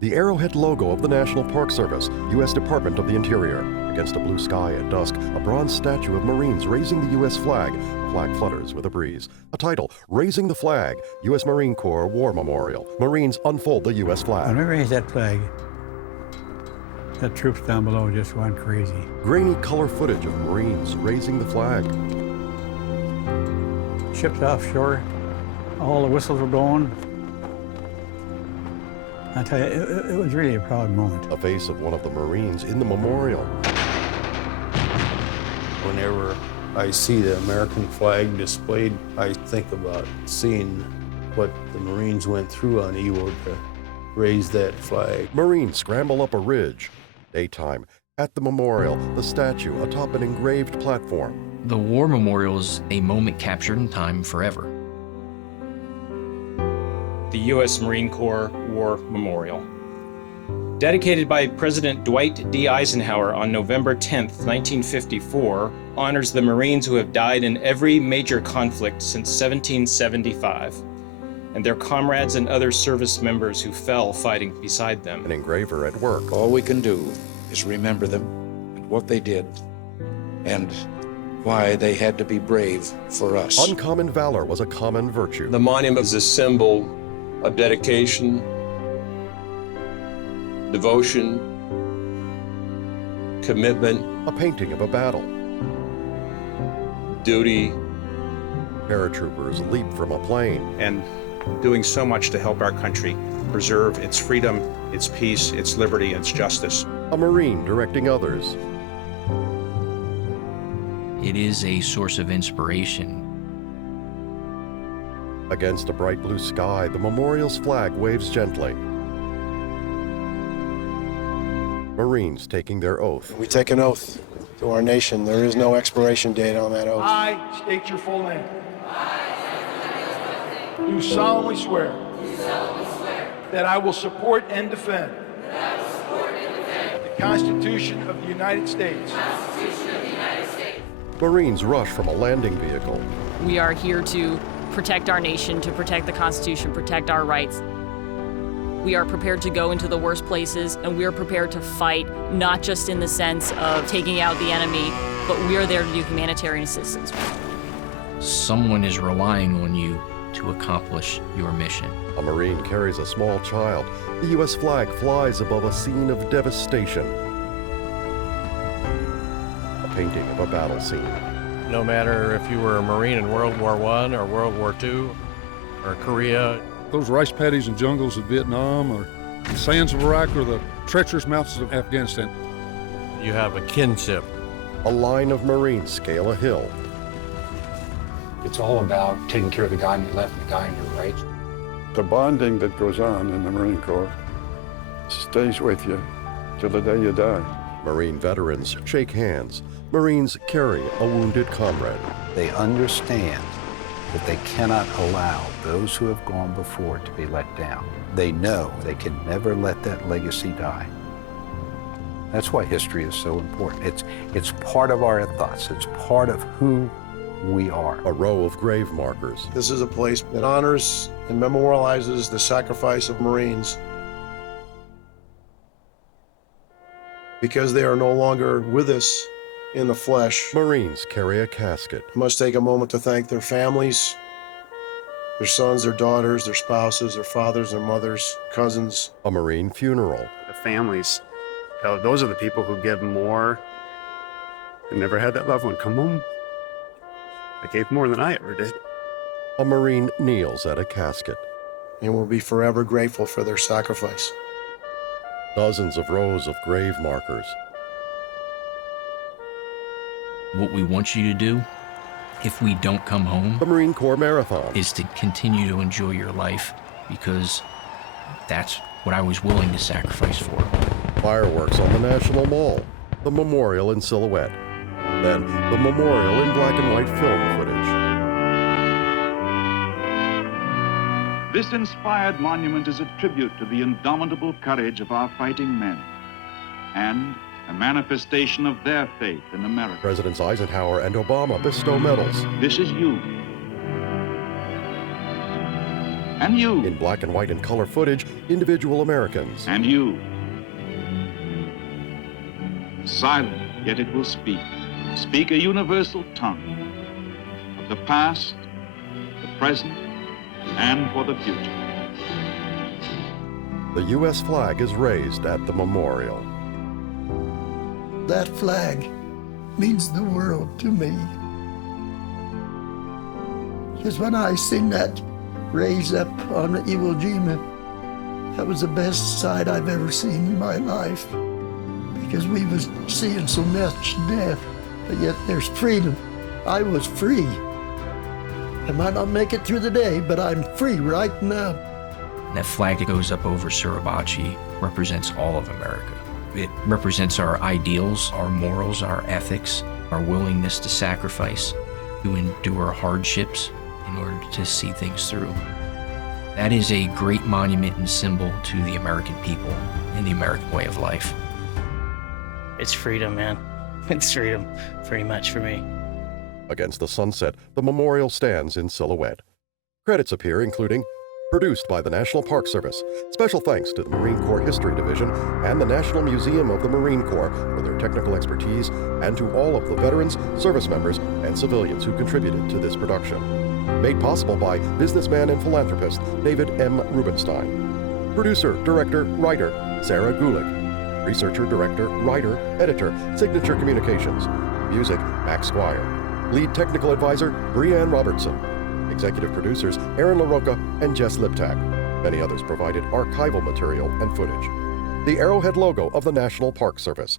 The arrowhead logo of the National Park Service, U.S. Department of the Interior. Against a blue sky at dusk, a bronze statue of Marines raising the U.S. flag. The flag flutters with a breeze. A title, Raising the Flag, U.S. Marine Corps War Memorial. Marines unfold the U.S. flag. When I raised that flag, the troops down below just went crazy. Grainy color footage of Marines raising the flag. Ships offshore, all the whistles were blowing. I tell you, it was really a proud moment. A face of one of the Marines in the memorial. Whenever I see the American flag displayed, I think about seeing what the Marines went through on Iwo to raise that flag. Marines scramble up a ridge. Daytime. At the memorial, the statue atop an engraved platform. The War Memorial is a moment captured in time forever. The U.S. Marine Corps War Memorial. Dedicated by President Dwight D. Eisenhower on November 10, 1954, honors the Marines who have died in every major conflict since 1775, and their comrades and other service members who fell fighting beside them. An engraver at work. All we can do is remember them and what they did and why they had to be brave for us. Uncommon valor was a common virtue. The monument is a symbol of dedication, devotion, commitment, A painting of a battle. duty, Paratroopers leap from a plane. and doing so much to help our country preserve its freedom, its peace, its liberty, its justice. A Marine directing others. It is a source of inspiration. Against a bright blue sky, the memorial's flag waves gently. Marines taking their oath. We take an oath to our nation. There is no expiration date on that oath. I state your full name. Do solemnly swear that I will support and defend the Constitution of the United States. Marines rush from a landing vehicle. We are here to protect our nation, to protect the Constitution, protect our rights. We are prepared to go into the worst places, and we are prepared to fight, not just in the sense of taking out the enemy, but we are there to do humanitarian assistance. Someone is relying on you to accomplish your mission. A Marine carries a small child. The U.S. flag flies above a scene of devastation. A painting of a battle scene. No matter if you were a Marine in World War I or World War II or Korea. Those rice paddies and jungles of Vietnam or the sands of Iraq or the treacherous mountains of Afghanistan. You have a kinship. A line of Marines scale a hill. It's all about taking care of the guy on your left and the guy on your right. The bonding that goes on in the Marine Corps stays with you till the day you die. Marine veterans shake hands. Marines carry a wounded comrade. They understand that they cannot allow those who have gone before to be let down. They know they can never let that legacy die. That's why history is so important. It's part of our ethos. It's part of who we are. A row of grave markers. This is a place that honors and memorializes the sacrifice of Marines because they are no longer with us in the flesh. Marines carry a casket. I must take a moment to thank their families, their sons, their daughters, their spouses, their fathers, their mothers, cousins. A Marine funeral. The families, those are the people who give more and never had that loved one come home. They gave more than I ever did. A Marine kneels at a casket. And will be forever grateful for their sacrifice. Dozens of rows of grave markers. What we want you to do, if we don't come home, the Marine Corps Marathon, is to continue to enjoy your life, because that's what I was willing to sacrifice for. Fireworks on the National Mall. The memorial in silhouette. Then the memorial in black and white film footage. This inspired monument is a tribute to the indomitable courage of our fighting men and a manifestation of their faith in America. Presidents Eisenhower and Obama bestow medals. This is you. And you. In black and white and color footage, individual Americans. And you. Silent, yet it will speak. Speak a universal tongue of the past, the present, and for the future. The U.S. flag is raised at the memorial. That flag means the world to me. Because when I seen that raised up on the Iwo Jima, that was the best sight I've ever seen in my life. Because we was seeing so much death, but yet there's freedom. I was free. I might not make it through the day, but I'm free right now. That flag that goes up over Suribachi represents all of America. It represents our ideals, our morals, our ethics, our willingness to sacrifice, to endure hardships in order to see things through. That is a great monument and symbol to the American people and the American way of life. It's freedom, man. It's freedom, pretty much for me. Against the sunset, the memorial stands in silhouette. Credits appear including produced by the National Park Service. Special thanks to the Marine Corps History Division and the National Museum of the Marine Corps for their technical expertise, and to all of the veterans, service members, and civilians who contributed to this production. Made possible by businessman and philanthropist David M. Rubenstein. Producer, director, writer, Sarah Gulick. Researcher, director, writer, editor, Signature Communications. Music, Max Squire. Lead technical advisor, Breanne Robertson. Executive producers, Aaron LaRocca and Jess Liptak. Many others provided archival material and footage. The Arrowhead logo of the National Park Service.